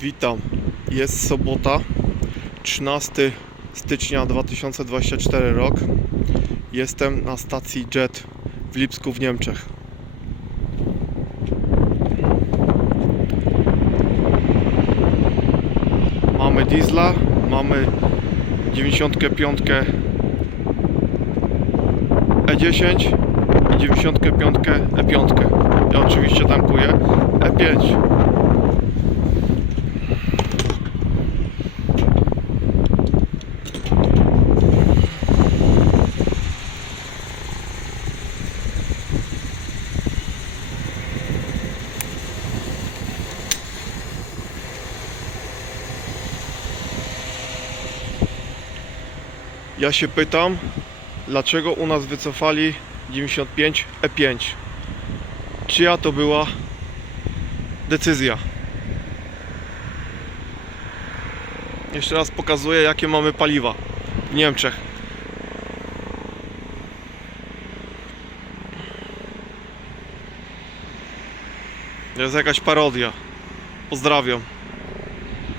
Witam. Jest sobota, 13 stycznia 2024 rok. Jestem na stacji JET w Lipsku w Niemczech. Mamy diesla, mamy 95 E10 i 95 E5. Ja oczywiście tankuję E E5. Ja się pytam, dlaczego u nas wycofali 95 E5? Czyja to była decyzja? Jeszcze raz pokazuję, jakie mamy paliwa w Niemczech. To jest jakaś parodia. Pozdrawiam.